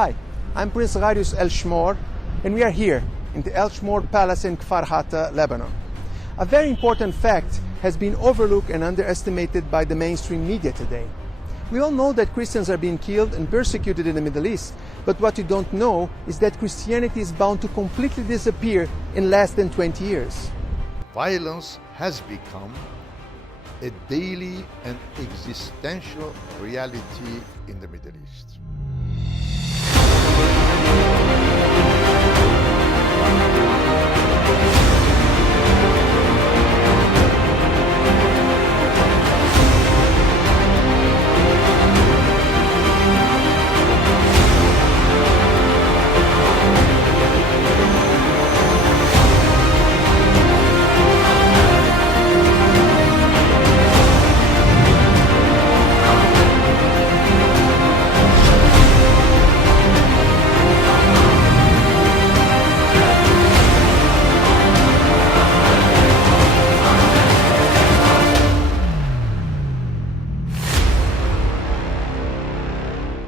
Hi, I'm Prince Garius El Shmor, and we are here in the El Shmor Palace in Kfar Hatta, Lebanon. A very important fact has been overlooked and underestimated by the mainstream media today. We all know that Christians are being killed and persecuted in the Middle East, but what you don't know is that Christianity is bound to completely disappear in less than 20 years. Violence has become a daily and existential reality in the Middle East.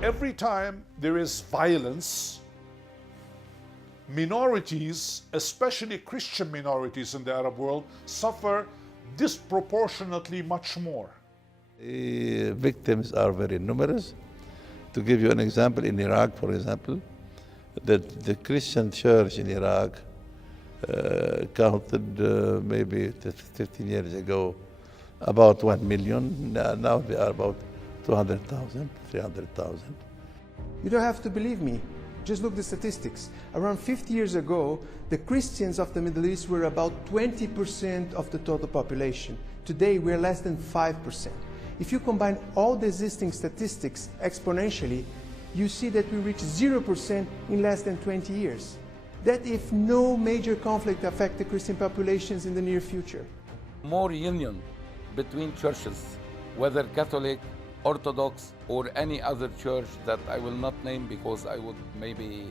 Every time there is violence, minorities, especially Christian minorities in the Arab world, suffer disproportionately much more. Victims are very numerous. To give you an example, in Iraq, for example, the Christian church in Iraq counted maybe 15 years ago about 1 million. Now they are about 200,000, 300,000. You don't have to believe me. Just look at the statistics. Around 50 years ago, the Christians of the Middle East were about 20% of the total population. Today, we're less than 5%. If you combine all the existing statistics exponentially, you see that we reach 0% in less than 20 years. That if no major conflict affects the Christian populations in the near future. More union between churches, whether Catholic, Orthodox, or any other church that I will not name because I would maybe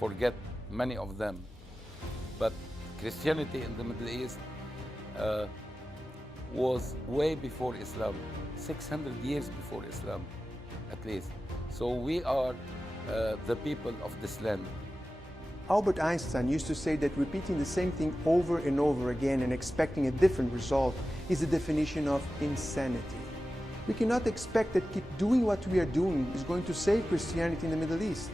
forget many of them. But Christianity in the Middle East was way before Islam, 600 years before Islam, at least. So we are the people of this land. Albert Einstein used to say that repeating the same thing over and over again and expecting a different result is the definition of insanity. We cannot expect that keep doing what we are doing is going to save Christianity in the Middle East.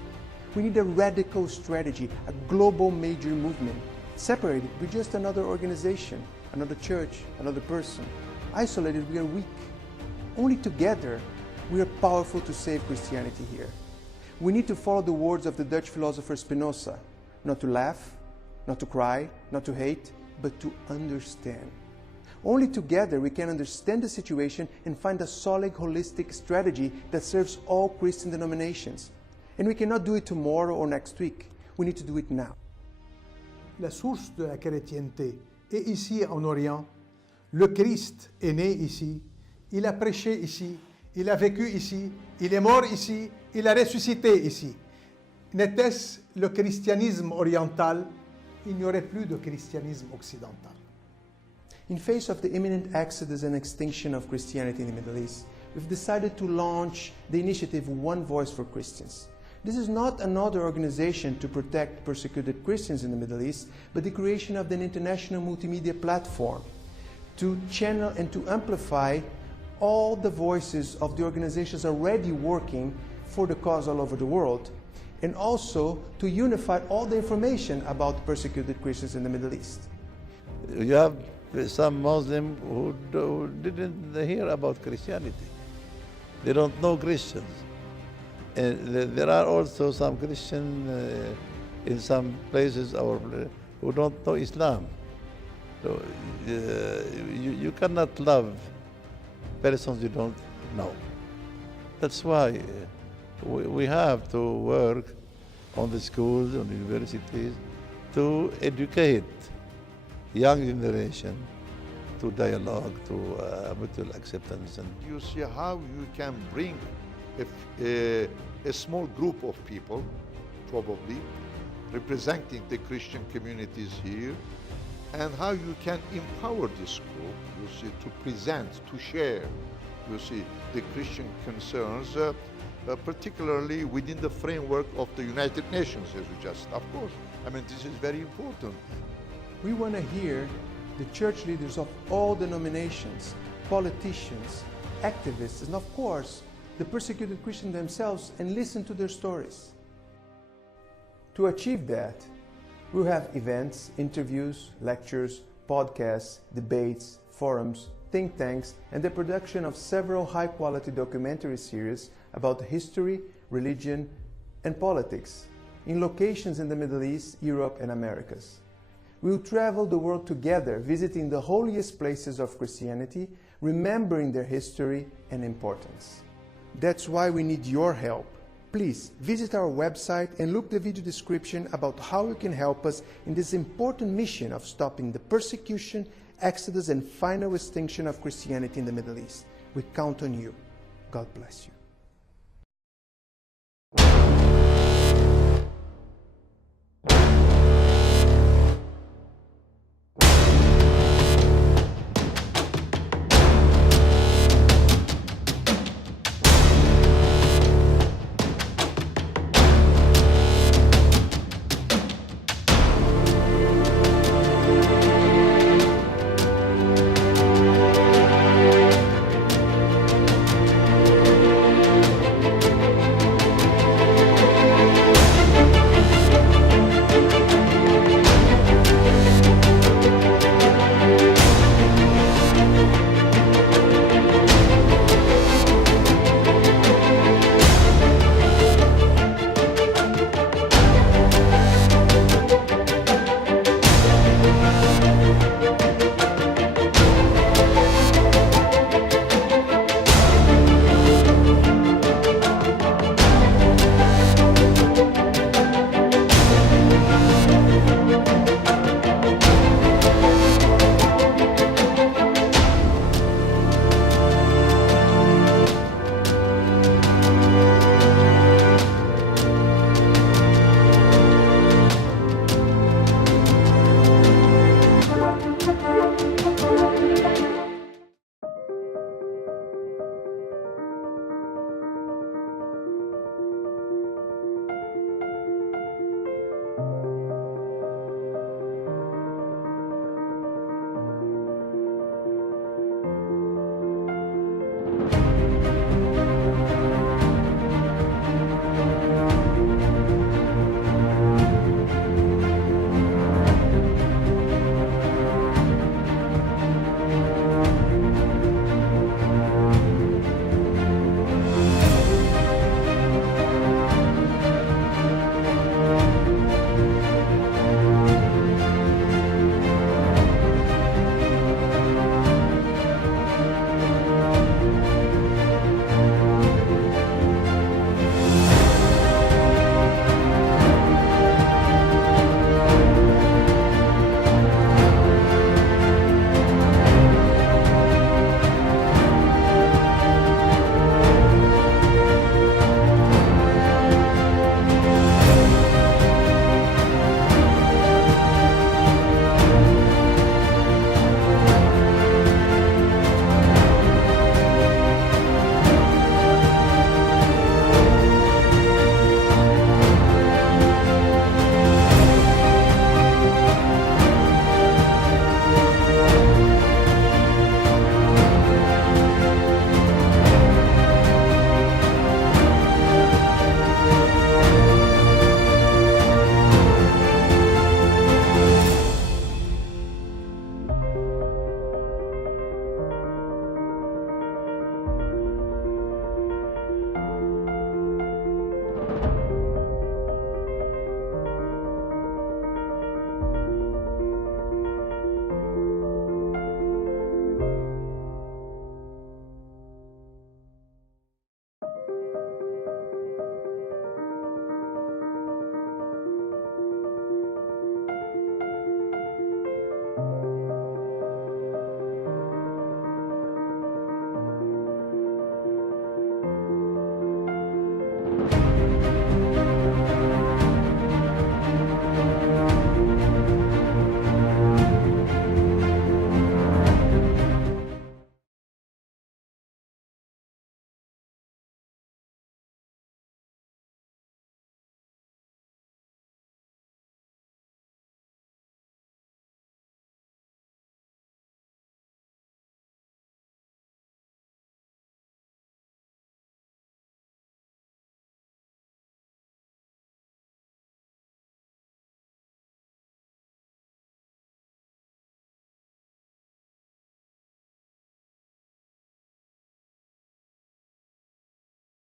We need a radical strategy, a global major movement, separated with just another organization, another church, another person. Isolated, we are weak. Only together, we are powerful to save Christianity here. We need to follow the words of the Dutch philosopher Spinoza, not to laugh, not to cry, not to hate, but to understand. Only together we can understand the situation and find a solid, holistic strategy that serves all Christian denominations. And we cannot do it tomorrow or next week. We need to do it now. La source de la chrétienté est ici en Orient. Le Christ est né ici. Il a prêché ici. Il a vécu ici. Il est mort ici. Il a ressuscité ici. N'était-ce le christianisme oriental, il n'y aurait plus de christianisme occidental. In face of the imminent exodus and extinction of Christianity in the Middle East, we've decided to launch the initiative One Voice for Christians. This is not another organization to protect persecuted Christians in the Middle East, but the creation of an international multimedia platform to channel and to amplify all the voices of the organizations already working for the cause all over the world, and also to unify all the information about persecuted Christians in the Middle East. You have some Muslims who didn't hear about Christianity. They don't know Christians. And there are also some Christians in some places who don't know Islam. So you cannot love persons you don't know. That's why we have to work on the schools, on the universities, to educate young generation to dialogue, to mutual acceptance. And You see how you can bring a small group of people, probably, representing the Christian communities here, and how you can empower this group, you see, to present, to share, you see, the Christian concerns particularly within the framework of the United Nations, as we just, of course. I mean, this is very important. We want to hear the church leaders of all denominations, politicians, activists, and of course, the persecuted Christians themselves, and listen to their stories. To achieve that, we'll have events, interviews, lectures, podcasts, debates, forums, think tanks, and the production of several high-quality documentary series about history, religion, and politics in locations in the Middle East, Europe, and Americas. We'll travel the world together, visiting the holiest places of Christianity, remembering their history and importance. That's why we need your help. Please visit our website and look the video description about how you can help us in this important mission of stopping the persecution, exodus, and final extinction of Christianity in the Middle East. We count on you. God bless you.